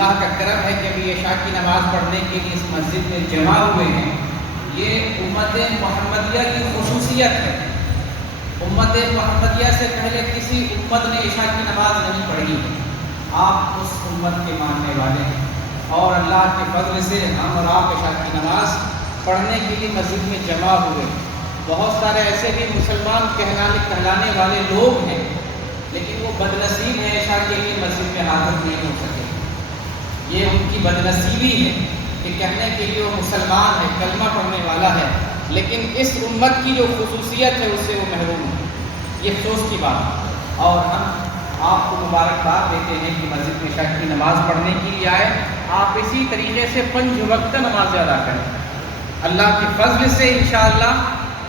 اللہ کا کرم ہے کہ ابھی عشاء کی نماز پڑھنے کے لیے اس مسجد میں جمع ہوئے ہیں، یہ امت محمدیہ کی خصوصیت ہے۔ امت محمدیہ سے پہلے کسی امت نے عشاء کی نماز نہیں پڑھی ہے۔ آپ اس امت کے ماننے والے ہیں، اور اللہ کے فضل سے ہم اور آپ عشاء کی نماز پڑھنے کے لیے مسجد میں جمع ہوئے۔ بہت سارے ایسے بھی مسلمان کہلانے والے لوگ ہیں، لیکن وہ بد نصیب ہیں، عشاء کے لیے مسجد میں حاضر نہیں ہو سکے۔ یہ ان کی بد نصیبی ہے کہ کہنے کے لیے وہ مسلمان ہے، کلمہ پڑھنے والا ہے، لیکن اس امت کی جو خصوصیت ہے اس سے وہ محروم ہے۔ یہ افسوس کی بات ہے، اور ہم آپ کو مبارکباد دیتے ہیں کہ مسجد میں عشاء کی نماز پڑھنے کے لیے آئے۔ آپ اسی طریقے سے 5 وقت نماز ادا کریں، اللہ کے فضل سے انشاءاللہ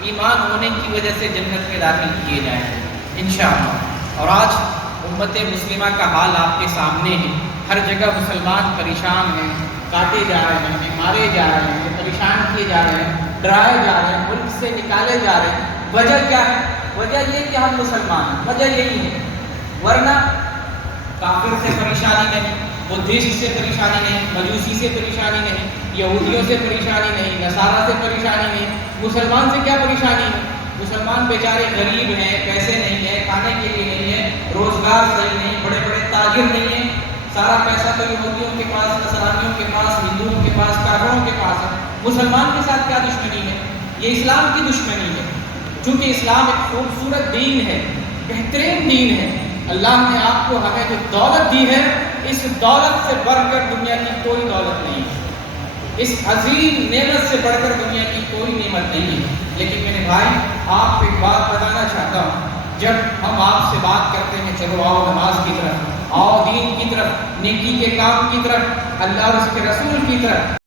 ایمان ہونے کی وجہ سے جنت میں داخل کیے جائیں انشاءاللہ۔ اور آج امت مسلمہ کا حال آپ کے سامنے ہے، ہر جگہ مسلمان پریشان ہیں، کاٹے جا رہے ہیں، مارے جا رہے ہیں، پریشان کیے جا رہے ہیں، ڈرائے جا رہے ہیں، ملک سے نکالے جا رہے ہیں۔ وجہ کیا ہے؟ وجہ یہ کہ ہم مسلمان ہیں، وجہ یہی ہے، ورنہ کافر سے پریشانی نہیں، بدھسٹ سے پریشانی نہیں، مجوسی سے پریشانی نہیں، یہودیوں سے پریشانی نہیں، نصارہ سے پریشانی نہیں، مسلمان سے کیا پریشانی ہے؟ مسلمان بیچارے غریب ہیں، پیسے نہیں ہیں، کھانے کے لیے نہیں ہے، روزگار صحیح نہیں، بڑے بڑے تاجر نہیں ہیں، سارا پیسہ تو یہودیوں کے پاس، نصرانیوں کے پاس، ہندوؤں کے پاس، کافروں کے پاس ہے۔ مسلمان کے ساتھ کیا دشمنی ہے؟ یہ اسلام کی دشمنی ہے، چونکہ اسلام ایک خوبصورت دین ہے، بہترین دین ہے۔ اللہ نے آپ کو ہمیں جو دولت دی ہے، اس دولت سے بڑھ کر دنیا کی کوئی دولت نہیں ہے، اس عظیم نعمت سے بڑھ کر دنیا کی کوئی نعمت نہیں ہے۔ لیکن میرے بھائی، آپ کو ایک بات بتانا چاہتا ہوں، جب ہم آپ سے بات کرتے ہیں چلو آؤ نماز کی طرف، آؤ دین کی طرف، نیکی کے کام کی طرف، اللہ اور اس کے رسول کی طرف،